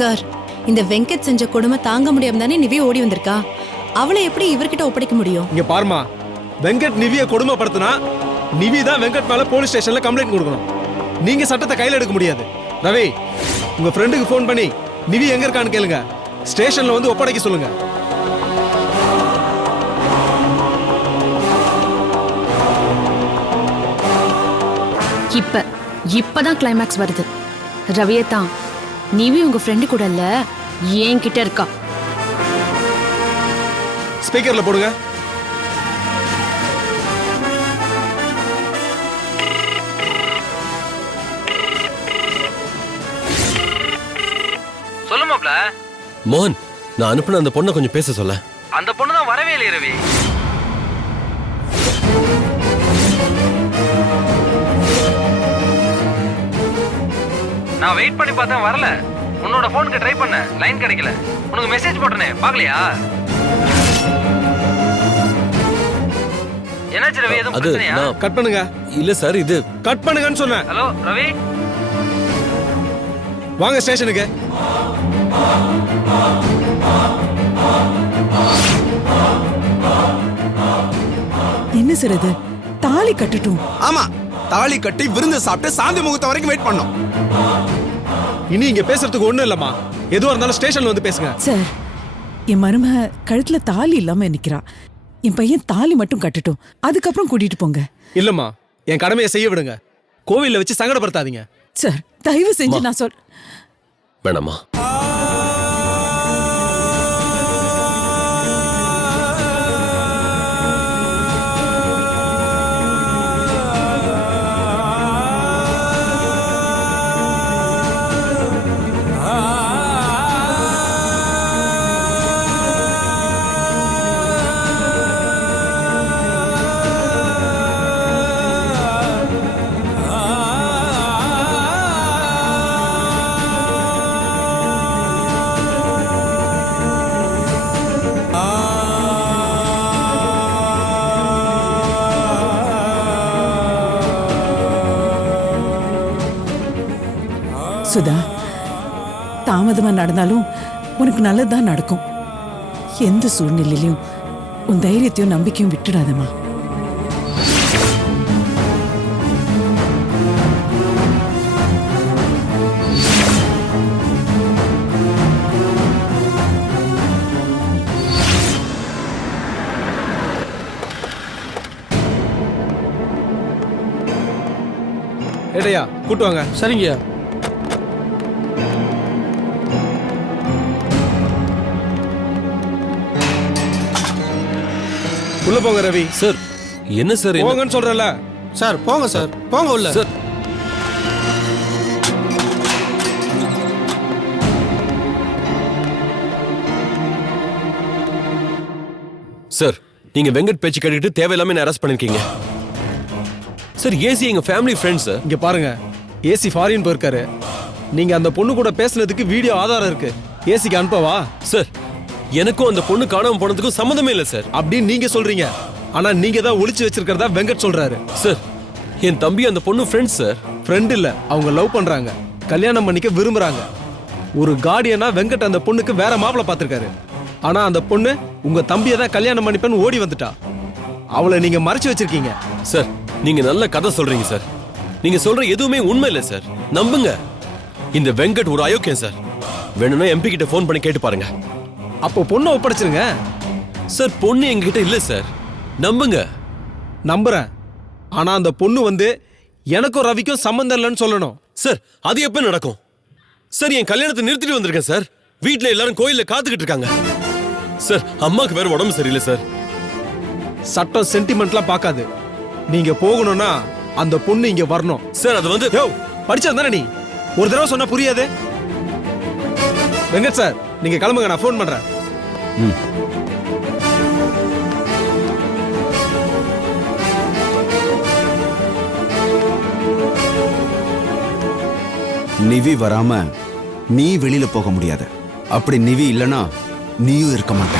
Sir, இந்த வெங்கட் செஞ்ச கொடுமை தாங்க முடியாம தானே நிவி ஓடி வந்திருக்கா. அவளை எப்படி இவர்கிட்ட ஒப்படைக்க முடியும்? இங்க பாருமா, வெங்கட் நிவியை கொடுமைப்படுத்தினா நிவி தான் வெங்கட் மேல போலீஸ் ஸ்டேஷன்ல கம்ப்ளைண்ட் கொடுக்கணும். நீங்க சட்டத்தை கையில எடுக்க முடியாது. ரவி, உங்க ஃப்ரெண்டுக்கு ஃபோன் பண்ணி நிவி எங்க இருக்கான்னு கேளுங்க. ஸ்டேஷன்ல வந்து ஒப்படைக்க சொல்லுங்க. இப்பதான் கிளைமேக்ஸ் வருது. ரவியை தான் நிவி உங்க ஃப்ரெண்டு கூட இல்ல, ஏன் கிட்ட இருக்கா. ஸ்பீக்கர்ல போடுங்க. சொல்லுமாப்ல. மோகன், நான் அனுப்புன அந்த பொண்ணை கொஞ்சம் பேச சொல்ல. அந்த பொண்ணு தான் வரவே இல்லையே ரவி. நான் வெயிட் பண்ணி பார்த்தேன், வரல. உன்னோட போனுக்கு ட்ரை பண்ண, லைன் கிடைக்கல. உனக்கு மெசேஜ் போட்டனே, பார்க்கலையா? என்னாச்சு ரவி, எதுவும் பிரச்சனையா? கட் பண்ணுங்க. இல்ல சார், இது கட் பண்ணுங்கன்னு சொன்னேன். ஹலோ ரவி, வாங்க ஸ்டேஷனுக்கு. என்ன சார் இது? தாலி கட்டட்டும். ஆமா, தாலி கட்டி விருந்து சாப்பிட்டு சாந்தி முகூர்த்தம் வரைக்கும் வெயிட் பண்ணோம். இனி இங்க பேசுறதுக்கு ஒண்ணும் இல்லம்மா. எதுவா இருந்தாலும் ஸ்டேஷன்ல வந்து பேசுங்க. சார், என் மருமக கழுத்துல தாலி இல்லாம நிக்கிறா. என் பையன் தாலி மட்டும் கட்டட்டும், அதுக்கப்புறம் கூட்டிட்டு போங்க. இல்லம்மா, என் கடமையை செய்ய விடுங்க. கோவில்ல வச்சு சங்கடப்படுத்தாதீங்க. சார், தயவு செஞ்சு நான் வேணாமா. சுதா, தாமதமா நடந்தாலும் உனக்கு நல்லதுதான் நடக்கும். எந்த சூழ்நிலையிலும் உன் தைரியத்தையும் நம்பிக்கையும் விட்டுடாதம்மா. ஏடையா, கூட்டு வாங்க. சரிங்கய்யா. உள்ள போங்க ரவி. சார், என்ன சார்? போங்கன்னு சொல்றல. சார் போங்க சார், போங்க உள்ள. சார், சார், நீங்க வெங்கட் பேச்சு கேட்டுக்கிட்டு தேவையில்லாம என்ன அரெஸ்ட் பண்ணிருக்கீங்க. சார், ஏசி எங்க ஃபேமிலி ஃப்ரெண்ட்ஸ் சார். இங்க பாருங்க, ஏசி ஃபாரின் போயிருக்காரு. நீங்க அந்த பொண்ணு கூட பேசுனதுக்கு வீடியோ ஆதாரம் இருக்கு. ஏசிக்கு அனுப்பவா? சார், எனக்கும் அந்த பொண்ணு காணாம போனதுக்கும் சம்மந்தமே இல்ல சார். அப்படின்னு நீங்க சொல்றீங்க. ஆனா நீங்க தான் ஒளிச்சு வச்சிருக்கிறதா வெங்கட் சொல்றாரு. சார், என் தம்பி அந்த பொண்ணு ஃப்ரெண்ட்ஸ் சார். ஃப்ரெண்ட் இல்ல, அவங்க லவ் பண்றாங்க, கல்யாணம் பண்ணிக்க விரும்புறாங்க. ஒரு கார்டியனா வெங்கட் அந்த பொண்ணுக்கு வேற மாப்பிளை பார்த்திருக்காரு. ஆனா அந்த பொண்ணு உங்க தம்பியை தான் கல்யாணம் பண்ணிப்பேன்னு ஓடி வந்துட்டா. அவளை நீங்க மறைச்சு வச்சிருக்கீங்க. சார், நீங்க நல்ல கதை சொல்றீங்க சார். நீங்க சொல்ற எதுவுமே உண்மை இல்ல சார், நம்புங்க. இந்த வெங்கட் ஒரு அயோக்கியம் சார். வேணும்னா எம்பி கிட்ட போன் பண்ணி கேட்டு பாருங்க. அப்போ பொண்ணை ஒப்படைச்சிருங்க. சார், பொண்ணு எங்ககிட்ட இல்ல சார், நம்புங்க. நம்புறேன். ஆனா அந்த பொண்ணு வந்து எனக்கும் ரவிக்கும் சம்பந்தம் இல்லைன்னு சொல்லணும். சார், அது எப்ப நடக்கும் சார்? என் கல்யாணத்தை நிறுத்திட்டு வந்திருக்கேன் சார். வீட்டுல எல்லாரும் கோயில்ல காத்துக்கிட்டு இருக்காங்க சார். அம்மாக்கு வேற உடம்பு சரியில்லை சார். சட்டம் சென்டிமெண்ட்லாம் பார்க்காது. நீங்க போகணும்னா அந்த பொண்ணு இங்க வரணும் சார். அது வந்து படிச்சா தானே நீ? ஒரு தடவை சொன்னா புரியாது. வெங்கட் சார், நீங்க கிளம்புங்க, நான் ஃபோன் பண்றேன். நிவி வராம நீ வெளியில போக முடியாது. அப்படி நிவி இல்லனா நீயும் இருக்க மாட்ட.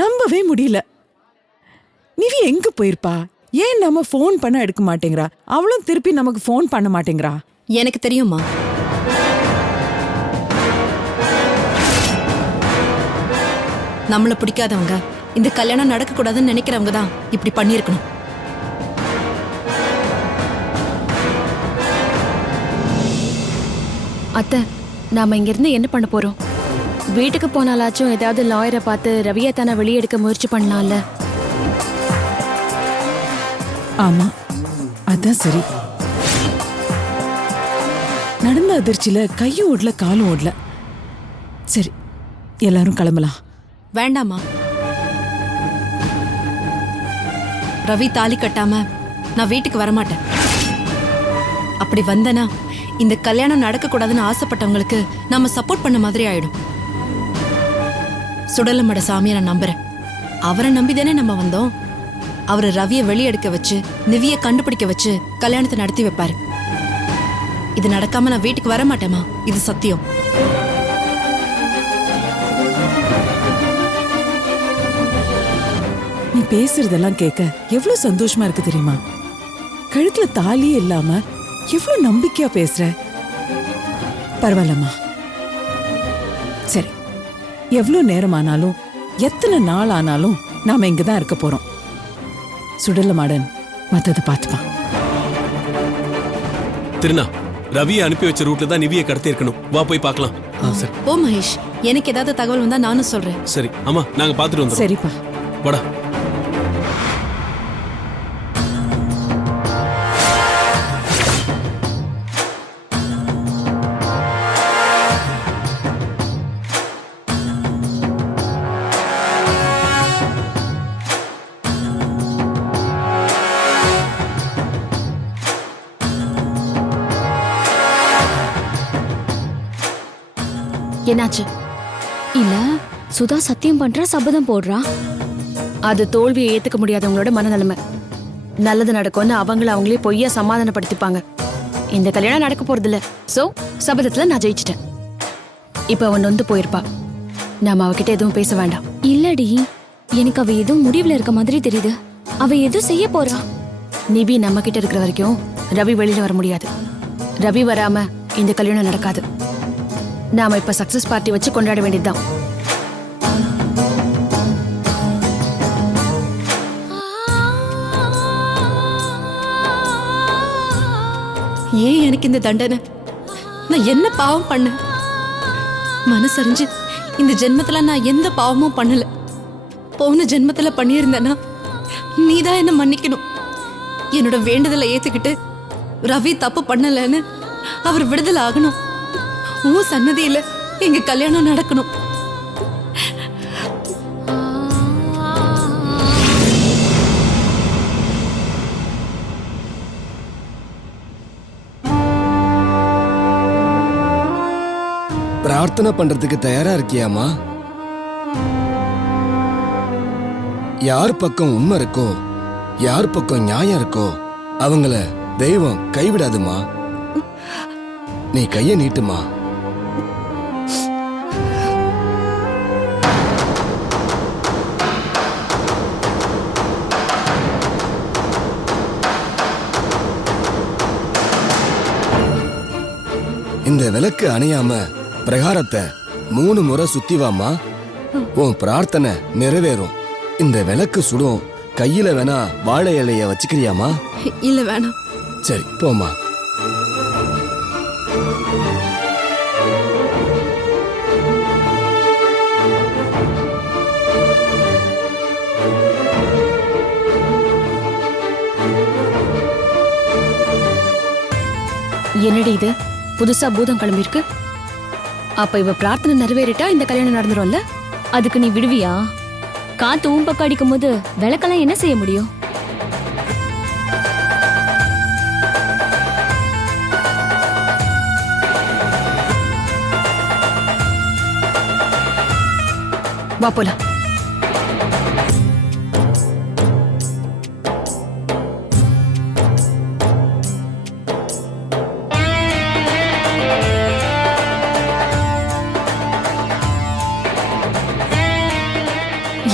நம்பவே முடியல. நிவி எங்க போயிருப்பா? ஏன் நம்ம ஃபோன் பண்ண எடுக்க மாட்டேங்கிறா? அவளும் திருப்பி நமக்கு ஃபோன் பண்ண மாட்டேங்கிறா. எனக்கு தெரியுமா, நம்மள பிடிக்காதவங்க, இந்த கல்யாணம் நடக்க கூடாதுன்னு நினைக்கிறவங்க தான் இப்படி பண்ணிருக்கணும். அத்தை, நாம இங்கிருந்து என்ன பண்ண போறோம்? வீட்டுக்கு போனாலாச்சும் ஏதாவது லாயரை பார்த்து ரவியை தானே வெளியே எடுக்க முயற்சி பண்ணலாம்ல. ஆமா, அதான் சரி. நடந்த அதிர்ச்சியில கையும் ஓடல காலும் ஓடல. சரி, எல்லாரும் கிளம்பலாம். வேண்டாமா, ரவி தாலி கட்டாம நான் வீட்டுக்கு வரமாட்டேன். அப்படி வந்தனா இந்த கல்யாணம் நடக்க கூடாதுன்னு ஆசைப்பட்டவங்களுக்கு நாம சப்போர்ட் பண்ண மாதிரி ஆயிடும். சுடலமட சாமியை நான் நம்புறேன். அவரை நம்பிதானே நம்ம வந்தோம். அவரு ரவியை வெளியெடுக்க வச்சு நிவியை கண்டுபிடிக்க வச்சு கல்யாணத்தை நடத்தி வைப்பாரு. இது நடக்காம நான் வீட்டுக்கு வர மாட்டேமா, இது சத்தியம். நீ பேசுறதெல்லாம் கேட்க எவ்வளவு சந்தோஷமா இருக்கு தெரியுமா? கழுத்துல தாலியே இல்லாம எவ்வளவு நம்பிக்கையா பேசுற. பரவாயில்லம்மா. சரி, எவ்வளவு நேரம் ஆனாலும் எத்தனை நாள் ஆனாலும் நாம இங்கதான் இருக்க போறோம். சுடல மாடன் மத்ததை பார்த்துப்பான். திருநா, ரவியை அனுப்பி வச்ச ரூட்ல தான் நிவியை கடத்தி இருக்கணும். வா போய் பார்க்கலாம். சரி ஓ மகேஷ், எனக்கு ஏதாவது தகவல் வந்தா நானும் சொல்றேன். சரி ஆமா, நாங்க பார்த்துட்டு வந்துடுறோம். சரிப்பா, வாடா. என்னாச்சு? இல்ல, சுதா சத்தியம் பண்றா, சபதம் போடுறா. அது தோல்வியை ஏத்துக்க முடியாதவங்களோட மனநிலைமை. நல்லது நடக்கும்னு அவங்களே பொய்யா சமாதானப்படுத்திப்பாங்க. இந்த கல்யாணம் நடக்க போறது இல்ல. சோ சபதத்துல நான் ஜெயிச்சிட்டேன். இப்ப அவன் நொந்து போயிருப்பா. நாம அவகிட்ட எதுவும் பேச வேண்டாம். இல்லடி, எனக்கு அவ எதுவும் முடிவுல இருக்க மாதிரி தெரியுது. அவ எதுவும் செய்ய போறா. நிவி நம்ம கிட்ட இருக்கிற வரைக்கும் ரவி வெளியில வர முடியாது. ரவி வராம இந்த கல்யாணம் நடக்காது. நாம இப்ப சக்சஸ் பார்ட்டி வச்சு கொண்டாட வேண்டியதுதான். ஏன் எனக்கு இந்த தண்டனை? நான் என்ன பாவம் பண்ண? மனசறிஞ்சு இந்த ஜென்மத்துல நான் எந்த பாவமும் பண்ணல. போன ஜென்மத்துல பண்ணியிருந்தேன்னா நீதான் என்ன மன்னிக்கணும். என்னோட வேண்டுதலை ஏத்துக்கிட்டு ரவி தப்பு பண்ணலன்னு அவர் விடுதலை ஆகணும். உன் சன்னதியில எங்க கல்யாணம் நடக்கணும். பிரார்த்தனை பண்றதுக்கு தயாரா இருக்கியாமா? யார் பக்கம் உண்மை இருக்கோ, யார் பக்கம் நியாயம் இருக்கோ அவங்கள தெய்வம் கைவிடாதுமா. நீ கைய நீட்டுமா. இந்த விளக்கு அணையாம பிரகாரத்தை 3 முறை சுத்திவாமா. உன் பிரார்த்தனை நிறைவேறும். இந்த விளக்கு சுடும். கையில வேணா வாழை இலைய வச்சுக்கிறியாமா? இல்ல வேணாம். சரி போமா. என்னடி இது, புதுசா பூதம் கிளம்பிருக்கு? அப்ப இவ பிரார்த்தனை நிறைவேறிட்டா இந்த கல்யாணம் நடந்துரும்ல? அதுக்கு நீ விடுவியா? காத்து ஊம்பக்கம் அடிக்கும் போது விளக்கெல்லாம் என்ன செய்ய முடியும்? வா போலாம்.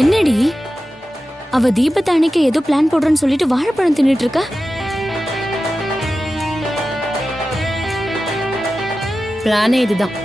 என்னடி அவ தீபத்தை அன்னைக்கு ஏதோ பிளான் போடுறேன்னு சொல்லிட்டு வாழைப்பழம் தின்னுட்டு இருக்கா? பிளானே இதுதான்.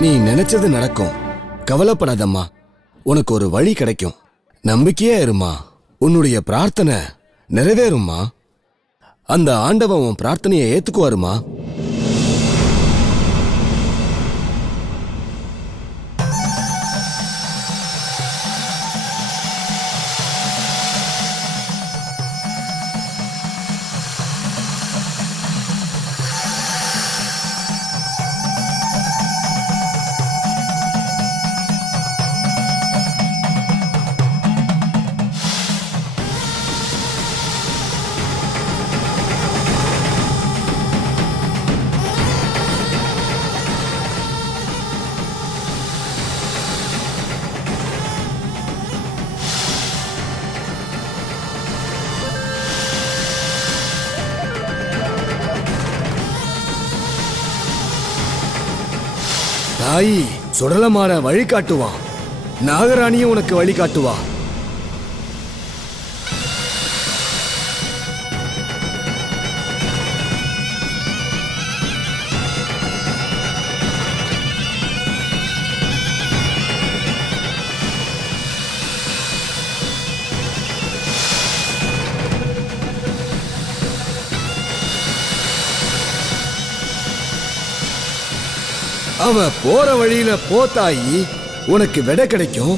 நீ நினைச்சது நடக்கும், கவலைப்படாதம்மா. உனக்கு ஒரு வழி கிடைக்கும். நம்பிக்கையா இருமா. உன்னுடைய பிரார்த்தனை நிறைவேறும்மா. அந்த ஆண்டவன் உன் பிரார்த்தனையை ஏத்துக்குவாருமா. தாயி சுடலமான வழி காட்டுவான். நாகராணியும் உனக்கு வழி காட்டுவா. அவ போற வழியில போ தாயி, உனக்கு விடை கிடைக்கும்.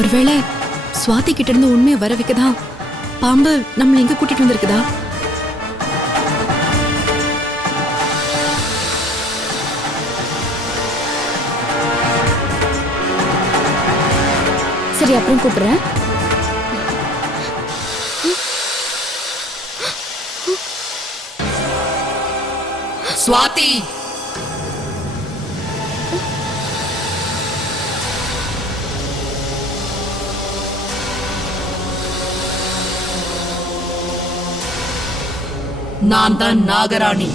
ஒருவேளை சுவாதி கிட்ட இருந்து உண்மையை வர வைக்கதான் பாம்பு நம்மள எங்க கூட்டிட்டு வந்திருக்குதா? சரி, அப்புறம் கூப்பிடுறேன். சுவாதி, நான் தான் நாகராணி.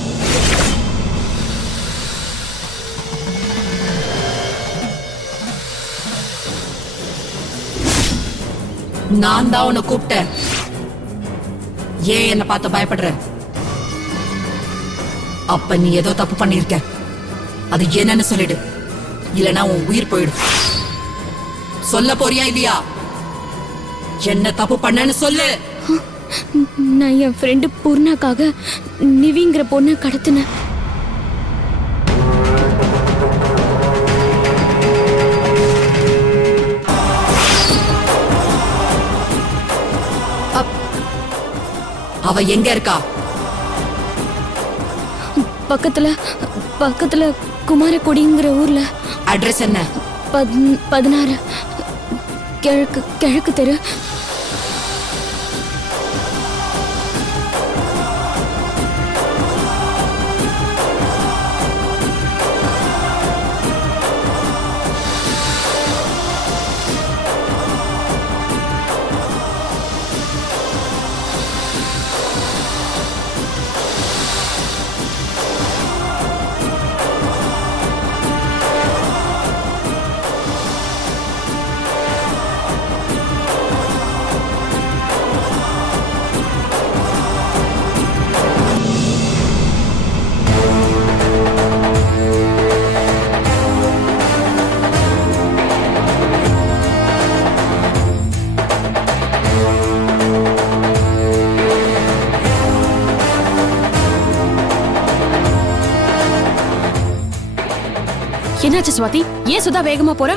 நான் தான் உன்னை கூப்பிட்டேன். ஏன் என்ன பார்த்து பயப்படுற? அப்ப நீ ஏதோ தப்பு பண்ணிருக்க. அது என்னன்னு சொல்லிடு, இல்லனா உன் உயிர் போயிடும். சொல்ல போறியா இல்லையா? என்ன தப்பு பண்ணன்னு சொல்லு. நான் என் ஃப்ரெண்டு பூர்ணாக்காக நிவிங்கிற பொண்ணை கடத்தினேன். அவ எங்க இருக்கா? பக்கத்துல குமாரக்குடிங்கிற ஊர்ல. அட்ரஸ் என்ன? 16 கிழக்கு தெரு. என்னாச்சு சுவாதி? ஏன் சுதா வேகமா போறா?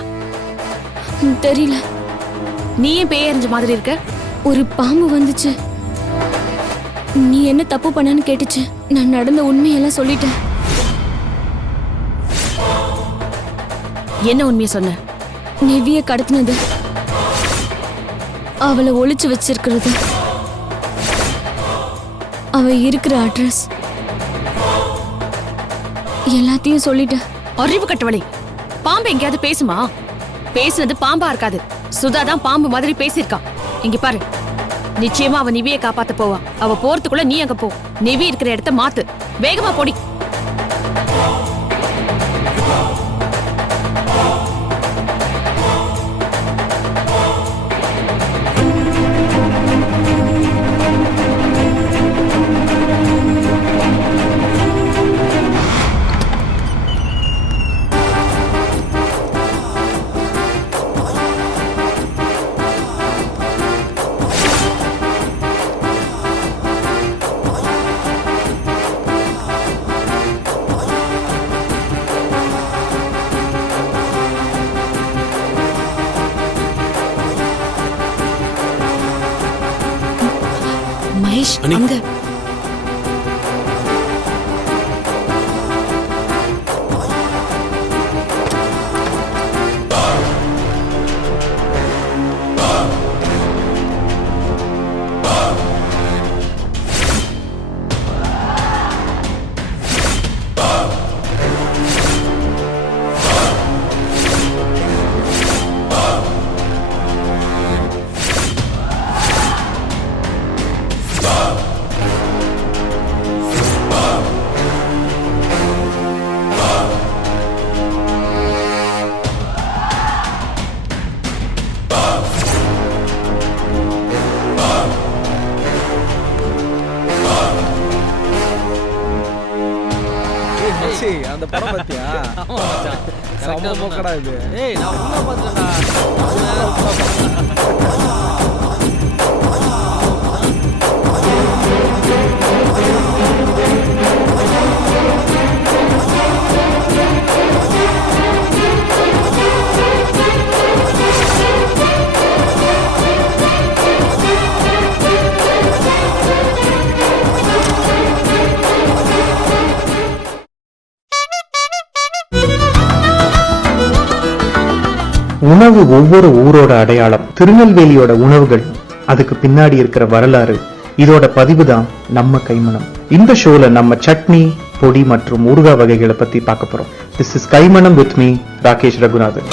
தெரியல. நீ ஏன் பேய் எறிஞ்ச மாதிரி இருக்க? ஒரு பாம்பு வந்துச்சு. நீ என்ன தப்பு பண்ணன்னு கேட்டுச்சு. நான் நடந்த உண்மையெல்லாம் சொல்லிட்டேன். என்ன உண்மையை சொன்ன? நிவிய கடத்தினது, அவளை ஒளிச்சு வச்சிருக்கிறது, அவ இருக்கிற அட்ரஸ் எல்லாத்தையும் சொல்லிட்டேன். அறிவு கட்டவளே, பாம்பு எங்கேயாவது பேசுமா? பேசுனது பாம்பா இருக்காது, சுதா தான் பாம்பு மாதிரி பேசியிருக்கா. இங்க பாரு, நிச்சயமா அவ நிவியை காப்பாத்த போவா. அவ போறதுக்குள்ள நீ அங்க போ. நிவி இருக்கிற இடத்த மாத்து. வேகமா போடி. மகேஷ், அனி. அங்க அந்த படம் பாத்தியா? செம்ம மொக்கடா இது. ஏய், நான் உள்ள பார்த்தேன்டா. உணவு ஒவ்வொரு ஊரோட அடையாளம். திருநெல்வேலியோட உணவுகள், அதுக்கு பின்னாடி இருக்கிற வரலாறு, இதோட பதிவு தான் நம்ம கைமணம். இந்த ஷோல நம்ம சட்னி, பொடி மற்றும் ஊறுகாய் வகைகளை பத்தி பார்க்க போறோம். This is Kaimanam with me, Rakesh Raghunathan.